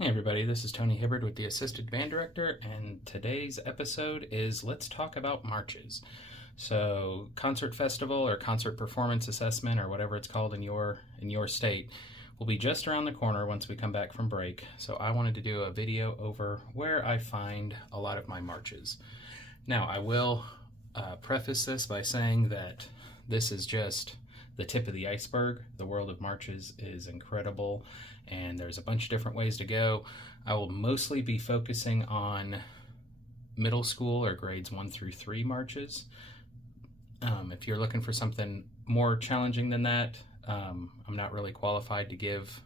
Hey everybody, this is Tony Hibbard with the Assistant Band Director, and today's episode is Let's Talk About Marches. So concert festival or concert performance assessment or whatever it's called in your state will be just around the corner once we come back from break. So I wanted to do a video over where I find a lot of my marches. Now I will preface this by saying that this is just the tip of the iceberg. The world of marches is incredible and there's a bunch of different ways to go. I will mostly be focusing on middle school or grades 1 through 3 marches. If you're looking for something more challenging than that, I'm not really qualified to give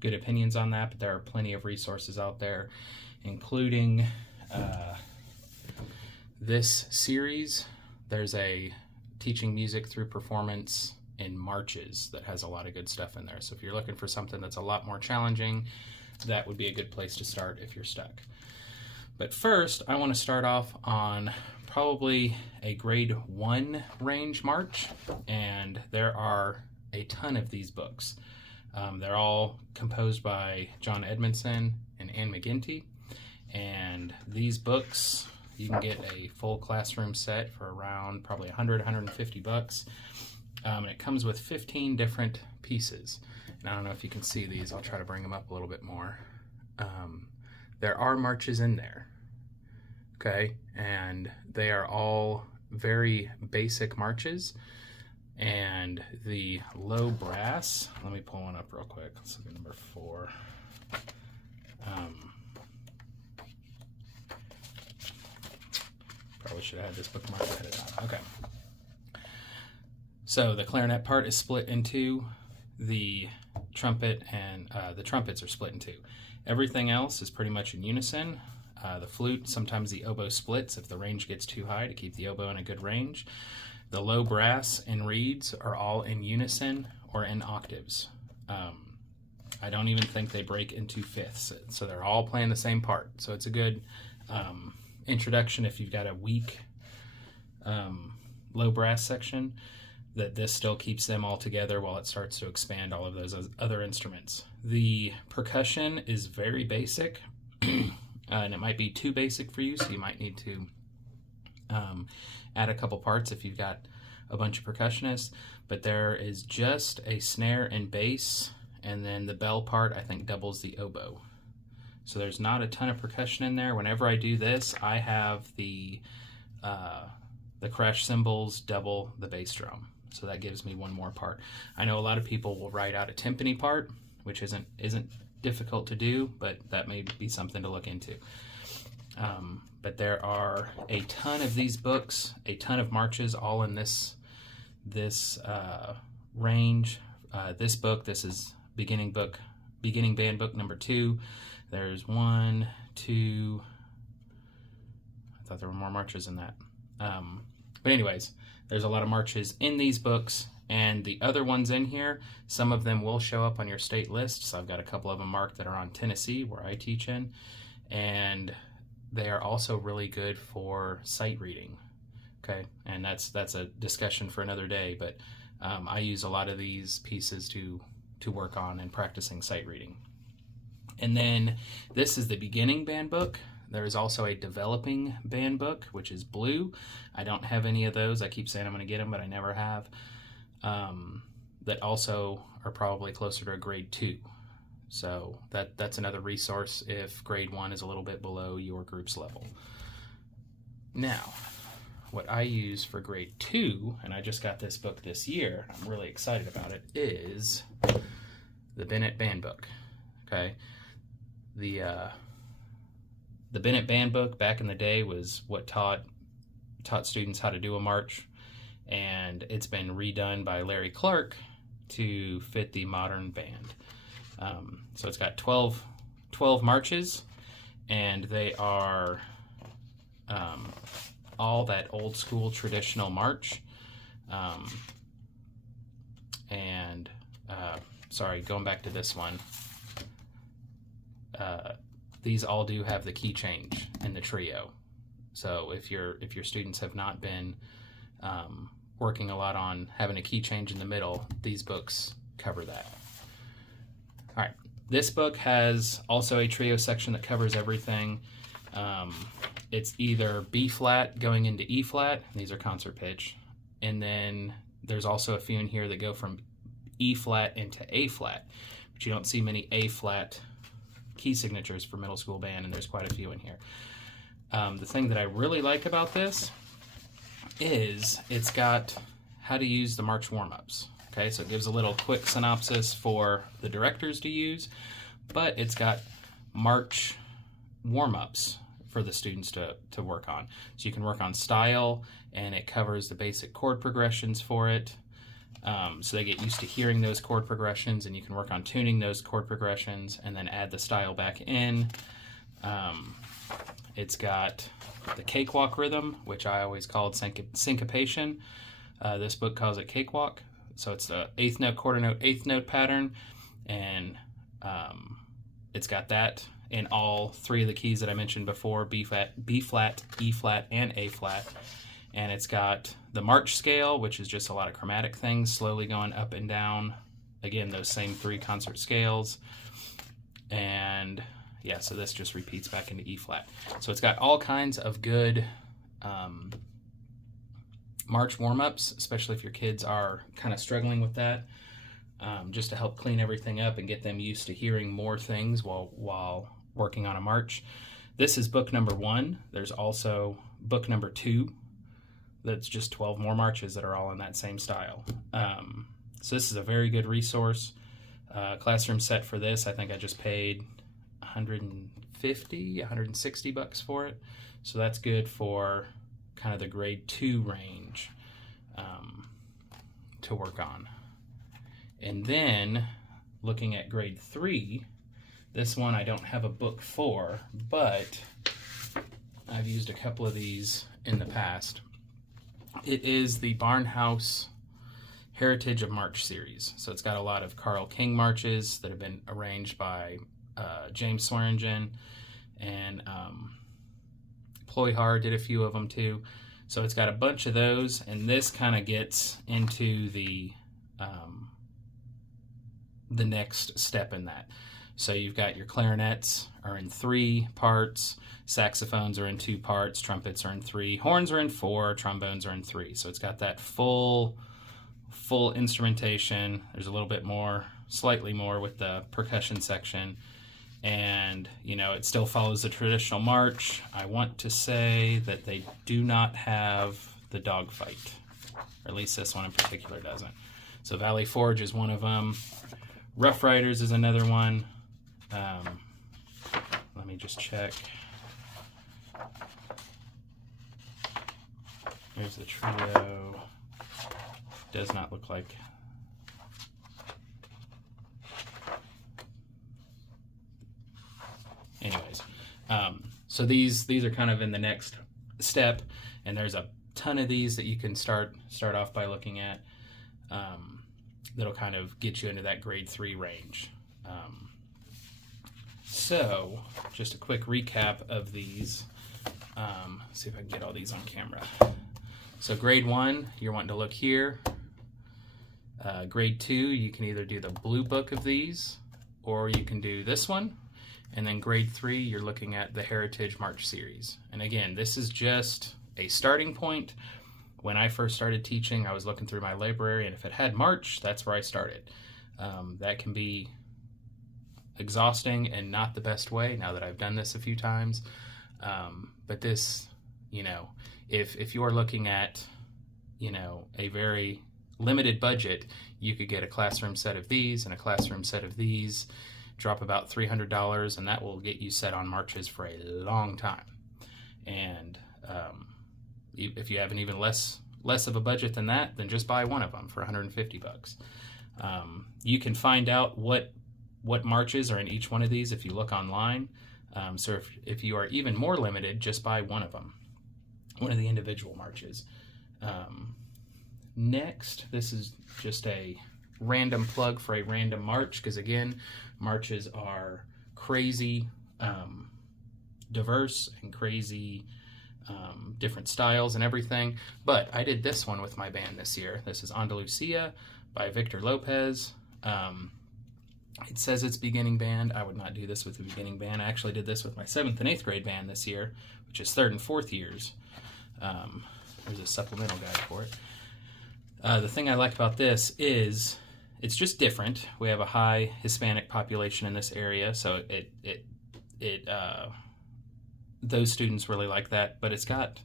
good opinions on that, but there are plenty of resources out there, including this series. There's a teaching music through performance in marches that has a lot of good stuff in there. So if you're looking for something that's a lot more challenging, that would be a good place to start if you're stuck. But first, I want to start off on probably a grade 1 range march, and there are a ton of these books. They're all composed by John Edmondson and Ann McGinty, and these books you can get a full classroom set for around probably $100-150. And it comes with 15 different pieces. And I don't know if you can see these. I'll try to bring them up a little bit more. There are marches in there, okay? And they are all very basic marches. And the low brass, let me pull one up real quick. Let's look at number 4. Probably should have had this bookmark ahead of time. Okay. So the clarinet part is split in two, the trumpet and the trumpets are split in two. Everything else is pretty much in unison. The flute, sometimes the oboe splits if the range gets too high to keep the oboe in a good range. The low brass and reeds are all in unison or in octaves. I don't even think they break into fifths, so they're all playing the same part. So it's a good introduction if you've got a weak low brass section, that this still keeps them all together while it starts to expand all of those other instruments. The percussion is very basic, and it might be too basic for you, so you might need to add a couple parts if you've got a bunch of percussionists, but there is just a snare and bass, and then the bell part I think doubles the oboe. So there's not a ton of percussion in there. Whenever I do this, I have the crash cymbals double the bass drum. So that gives me one more part. I know a lot of people will write out a timpani part, which isn't difficult to do, but that may be something to look into. But there are a ton of these books, a ton of marches, all in this range. This book, this is beginning band book number 2. There's 1, 2. I thought there were more marches than that. But anyways, there's a lot of marches in these books, and the other ones in here, some of them will show up on your state list. So I've got a couple of them marked that are on Tennessee, where I teach in, and they are also really good for sight reading. Okay, and that's a discussion for another day, but I use a lot of these pieces to work on and practicing sight reading. And then this is the beginning band book. There's also a developing band book, which is blue. I don't have any of those. I keep saying I'm going to get them, but I never have. That also are probably closer to a grade 2. So that's another resource if grade 1 is a little bit below your group's level. Now, what I use for grade 2, and I just got this book this year, I'm really excited about it, is the Bennett Band Book. Okay, the Bennett Band Book back in the day was what taught students how to do a march, and it's been redone by Larry Clark to fit the modern band. So it's got 12 marches, and they are all that old school traditional march. Sorry, going back to this one. These all do have the key change in the trio. So if your students have not been working a lot on having a key change in the middle, these books cover that. All right, This book has also a trio section that covers everything. It's either B flat going into E flat, these are concert pitch, and then there's also a few in here that go from E flat into A flat, but you don't see many A flat key signatures for middle school band, and there's quite a few in here. The thing that I really like about this is it's got how to use the march warm-ups. Okay, so it gives a little quick synopsis for the directors to use, but it's got march warm-ups for the students to work on. So you can work on style, and it covers the basic chord progressions for it. So they get used to hearing those chord progressions, and you can work on tuning those chord progressions and then add the style back in. It's got the cakewalk rhythm, which I always called syncopation. This book calls it cakewalk. So it's the eighth note, quarter note, eighth note pattern, and it's got that in all three of the keys that I mentioned before, B flat, E flat, and A flat. And it's got the march scale, which is just a lot of chromatic things, slowly going up and down. Again, those same three concert scales. And yeah, so this just repeats back into E flat. So it's got all kinds of good march warm-ups, especially if your kids are kind of struggling with that, just to help clean everything up and get them used to hearing more things while working on a march. This is book number 1. There's also book number 2 that's just 12 more marches that are all in that same style. So this is a very good resource. Classroom set for this, I think I just paid $160 for it. So that's good for kind of the grade 2 range to work on. And then looking at grade 3, this one I don't have a book for, but I've used a couple of these in the past. It is the Barnhouse Heritage of March series. So it's got a lot of Carl King marches that have been arranged by James Swearingen, and Ployhar did a few of them too. So it's got a bunch of those, and this kind of gets into the next step in that. So you've got your clarinets are in 3 parts, saxophones are in 2 parts, trumpets are in 3, horns are in 4, trombones are in 3. So it's got that full instrumentation. There's a little bit more, slightly more with the percussion section. And, you know, it still follows the traditional march. I want to say that they do not have the dogfight, or at least this one in particular doesn't. So Valley Forge is one of them. Rough Riders is another one. Let me just check. Here's the trio. Does not look like. Anyways, so these are kind of in the next step, and there's a ton of these that you can start off by looking at. That'll kind of get you into that grade 3 range. So just a quick recap of these. See if I can get all these on camera. So grade 1, you're wanting to look here. Grade 2, you can either do the blue book of these, or you can do this one. And then grade 3, you're looking at the Heritage March series. And again, this is just a starting point. When I first started teaching, I was looking through my library, and if it had March, that's where I started. That can be exhausting and not the best way now that I've done this a few times. But this, you know, if you are looking at, you know, a very limited budget, you could get a classroom set of these and a classroom set of these, drop about $300, and that will get you set on marches for a long time. And if you have an even less of a budget than that, then just buy one of them for $150. You can find out what marches are in each one of these if you look online. So if you are even more limited, just buy one of them, one of the individual marches. Next, this is just a random plug for a random march, because again, marches are crazy diverse and crazy different styles and everything. But I did this one with my band this year. This is Andalusia by Victor Lopez. It says it's beginning band. I would not do this with the beginning band. I actually did this with my 7th and 8th grade band this year, which is 3rd and 4th years. There's a supplemental guide for it. The thing I like about this is it's just different. We have a high Hispanic population in this area, so those students really like that. But it's got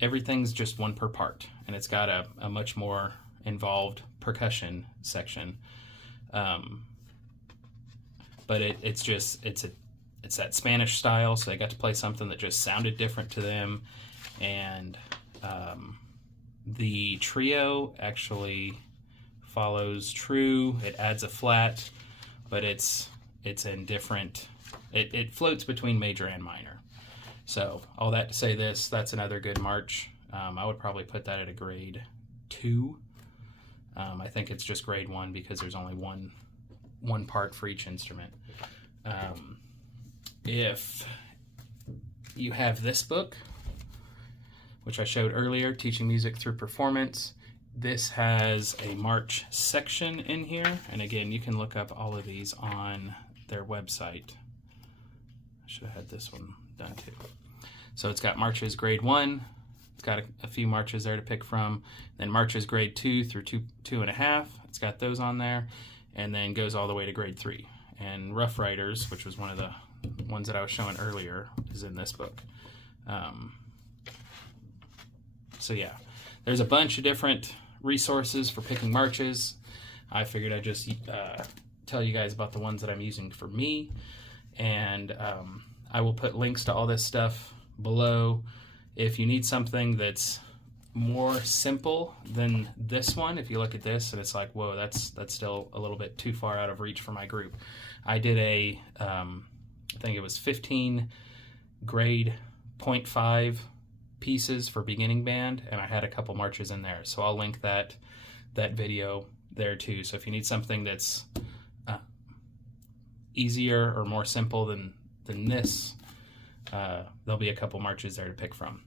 everything's just one per part, and it's got a much more involved percussion section. But it's that Spanish style, so they got to play something that just sounded different to them. And the trio actually follows true. It adds a flat, but it's in different. It floats between major and minor. So all that to say this, that's another good march. I would probably put that at a grade 2. I think it's just grade 1 because there's only one part for each instrument. If you have this book, which I showed earlier, Teaching Music Through Performance, this has a march section in here. And again, you can look up all of these on their website. I should have had this one done too. So it's got marches grade 1. It's got a few marches there to pick from. Then marches grade 2 through 2.5. It's got those on there. And then goes all the way to grade 3. And Rough Riders, which was one of the ones that I was showing earlier, is in this book. So yeah, there's a bunch of different resources for picking marches. I figured I'd just tell you guys about the ones that I'm using for me. And I will put links to all this stuff below. If you need something that's more simple than this one, if you look at this and it's like, whoa, that's still a little bit too far out of reach for my group. I did I think it was 15 grade 0.5 pieces for beginning band, and I had a couple marches in there. So I'll link that video there too. So if you need something that's easier or more simple than this, there'll be a couple marches there to pick from.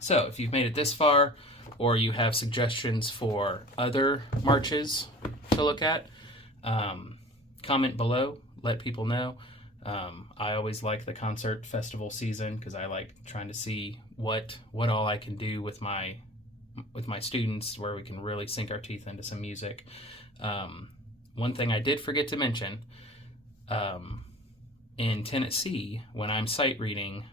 So if you've made it this far, or you have suggestions for other marches to look at, comment below, let people know. I always like the concert festival season because I like trying to see what all I can do with my students, where we can really sink our teeth into some music. One thing I did forget to mention, in Tennessee, when I'm sight reading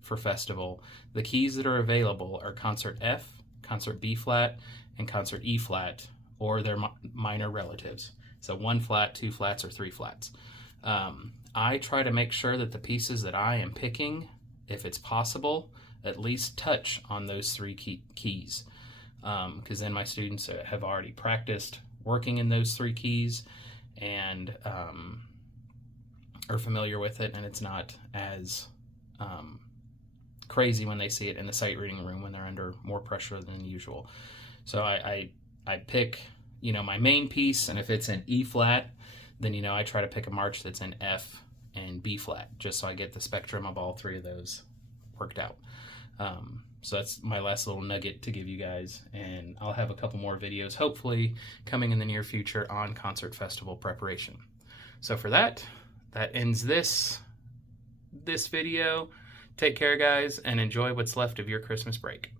for festival, the keys that are available are concert F, concert B flat, and concert E flat, or their minor relatives. So 1 flat, 2 flats, or 3 flats. I try to make sure that the pieces that I am picking, if it's possible, at least touch on those 3 keys. Because then my students have already practiced working in those 3 keys and are familiar with it, and it's not as crazy when they see it in the sight reading room when they're under more pressure than usual. So I pick, my main piece, and if it's in E flat, then I try to pick a march that's in F and B flat, just so I get the spectrum of all 3 of those worked out. So that's my last little nugget to give you guys, and I'll have a couple more videos hopefully coming in the near future on concert festival preparation. So for that ends this video. Take care, guys, and enjoy what's left of your Christmas break.